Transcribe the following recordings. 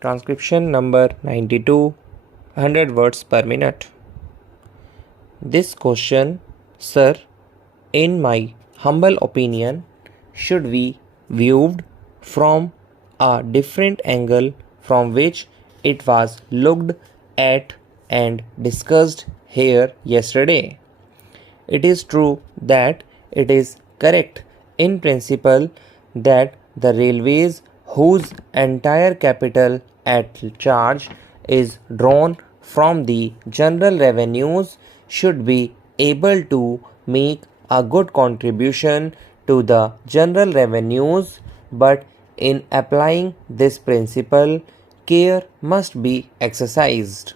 Transcription number 92, 100 words per minute. This question, sir, in my humble opinion, should be viewed from a different angle from which it was looked at and discussed here yesterday. It is true that it is correct in principle that the railways whose entire capital at charge is drawn from the general revenues should be able to make a good contribution to the general revenues, but in applying this principle, care must be exercised.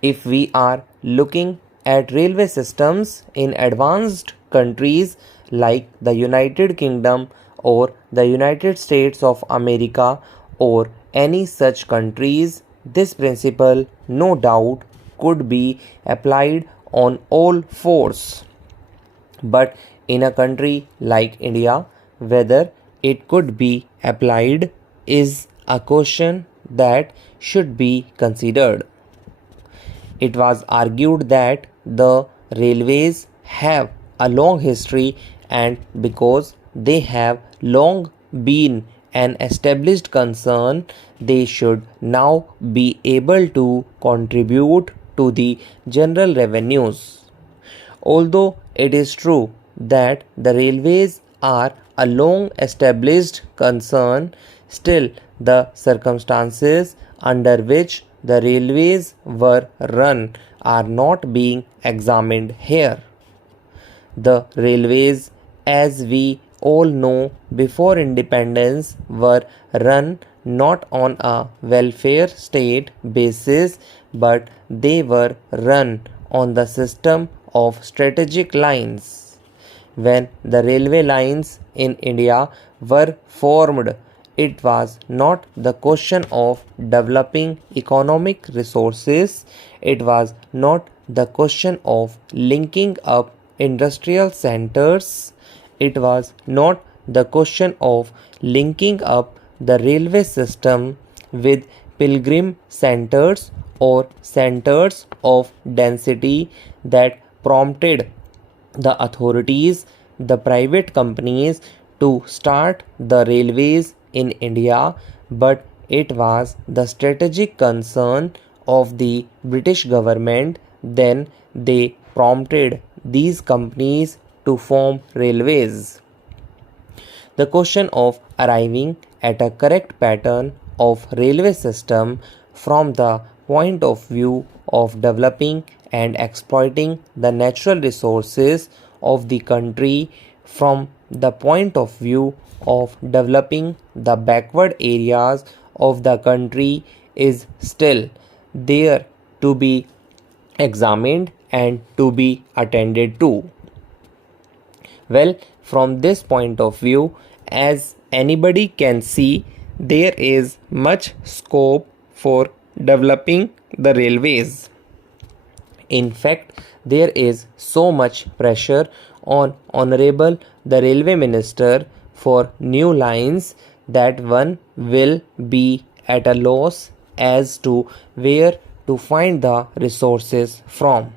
If we are looking at railway systems in advanced countries like the United Kingdom or the United States of America or any such countries, this principle no doubt could be applied on all fours. But in a country like India, whether it could be applied is a question that should be considered. It was argued that the railways have a long history, and because they have long been an established concern, they should now be able to contribute to the general revenues. Although it is true that the railways are a long established concern, still the circumstances under which the railways were run are not being examined here. The railways, as we all know, before independence were run not on a welfare state basis, but they were run on the system of strategic lines. When the railway lines in India were formed, it was not the question of developing economic resources, it was not the question of linking up industrial centers, it was not the question of linking up the railway system with pilgrim centers or centers of density that prompted the authorities, the private companies to start the railways in India, but it was the strategic concern of the British government. Then they prompted these companies to form railways. The question of arriving at a correct pattern of railway system from the point of view of developing and exploiting the natural resources of the country, from the point of view of developing the backward areas of the country, is still there to be examined and to be attended to. Well, from this point of view, as anybody can see, there is much scope for developing the railways. In fact, there is so much pressure on Honorable the Railway Minister for new lines that one will be at a loss as to where to find the resources from.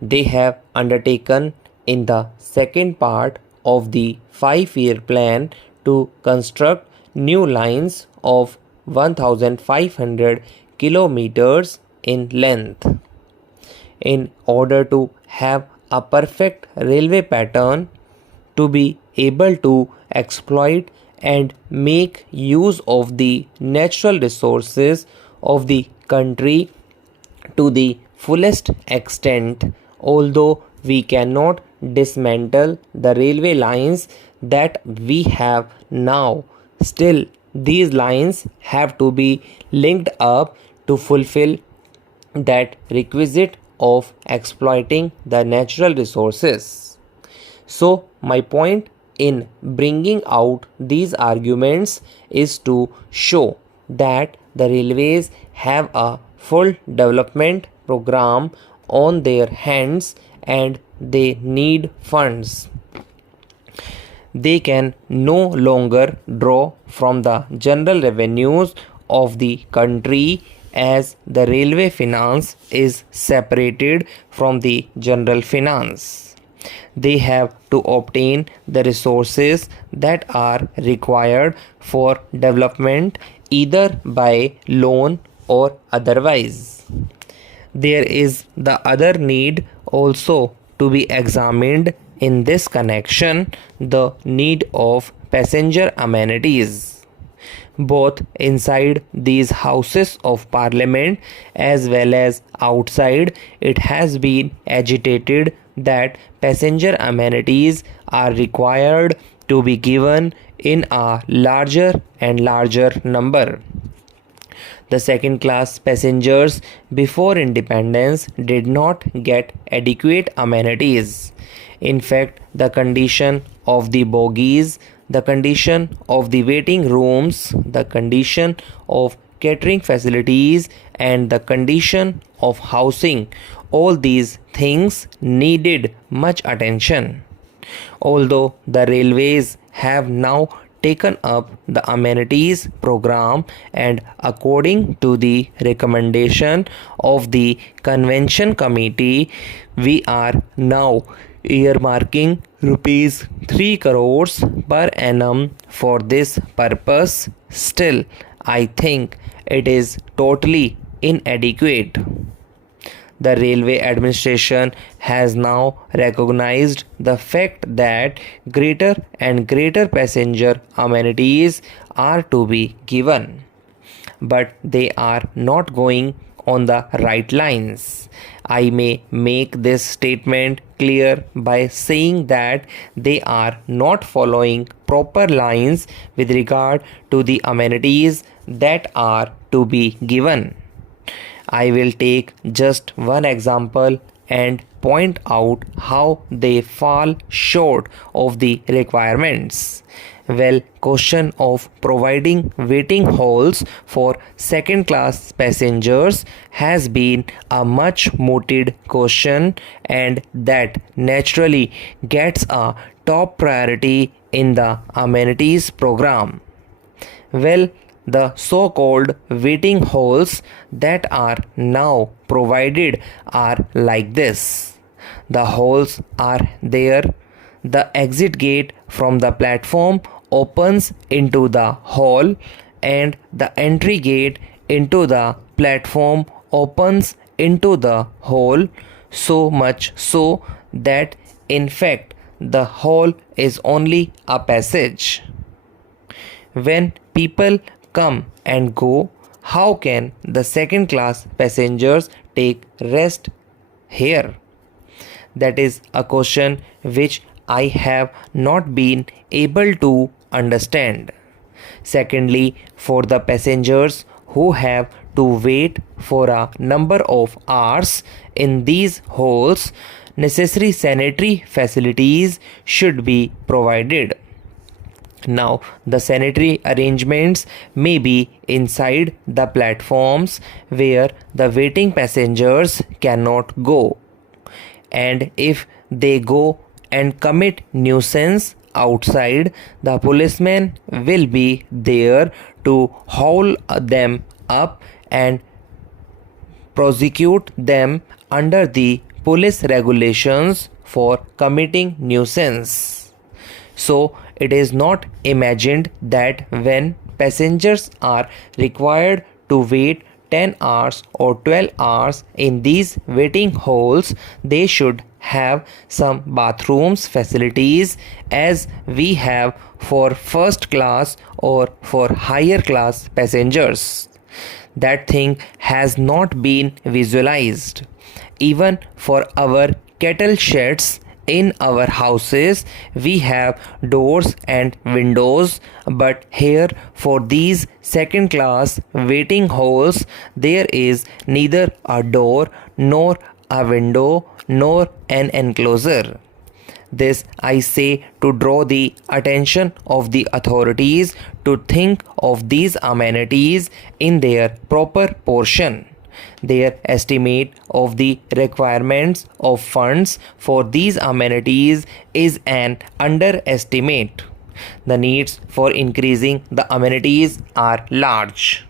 They have undertaken in the second part of the 5-year plan to construct new lines of 1500 kilometers in length. In order to have a perfect railway pattern, to be able to exploit and make use of the natural resources of the country to the fullest extent, although we cannot dismantle the railway lines that we have now, still these lines have to be linked up to fulfill that requisite of exploiting the natural resources. So my point in bringing out these arguments is to show that the railways have a full development program on their hands and they need funds. They can no longer draw from the general revenues of the country, as the railway finance is separated from the general finance. They have to obtain the resources that are required for development either by loan or otherwise. There is the other need also to be examined in this connection, the need of passenger amenities. Both inside these houses of parliament as well as outside, it has been agitated that passenger amenities are required to be given in a larger and larger number. The second class passengers before independence did not get adequate amenities. In fact, the condition of the bogies, the condition of the waiting rooms, the condition of catering facilities, and the condition of housing, all these things needed much attention. Although the railways have now taken up the amenities program, and according to the recommendation of the convention committee, we are now earmarking rupees 3 crores per annum for this purpose. Still, I think it is totally inadequate. The railway administration has now recognized the fact that greater and greater passenger amenities are to be given, but they are not going on the right lines. I may make this statement clear by saying that they are not following proper lines with regard to the amenities that are to be given. I will take just one example and point out how they fall short of the requirements. Well, question of providing waiting halls for second class passengers has been a much mooted question, and that naturally gets a top priority in the amenities program. Well, the so-called waiting halls that are now provided are like this. The halls are there. The exit gate from the platform opens into the hall, and the entry gate into the platform opens into the hall, so much so that in fact the hall is only a passage. When people come and go, how can the second class passengers take rest here? That is a question which I have not been able to understand. Secondly, for the passengers who have to wait for a number of hours in these halls, necessary sanitary facilities should be provided. Now, the sanitary arrangements may be inside the platforms where the waiting passengers cannot go, and if they go and commit nuisance outside, the policeman will be there to haul them up and prosecute them under the police regulations for committing nuisance. So, it is not imagined that when passengers are required to wait 10 hours or 12 hours in these waiting halls, they should have some bathrooms facilities as we have for first class or for higher class passengers. That thing has not been visualized. Even for our cattle sheds in our houses, we have doors and windows, but here for these second class waiting halls, there is neither a door nor a window nor an enclosure. This I say to draw the attention of the authorities to think of these amenities in their proper portion. Their estimate of the requirements of funds for these amenities is an underestimate. The needs for increasing the amenities are large.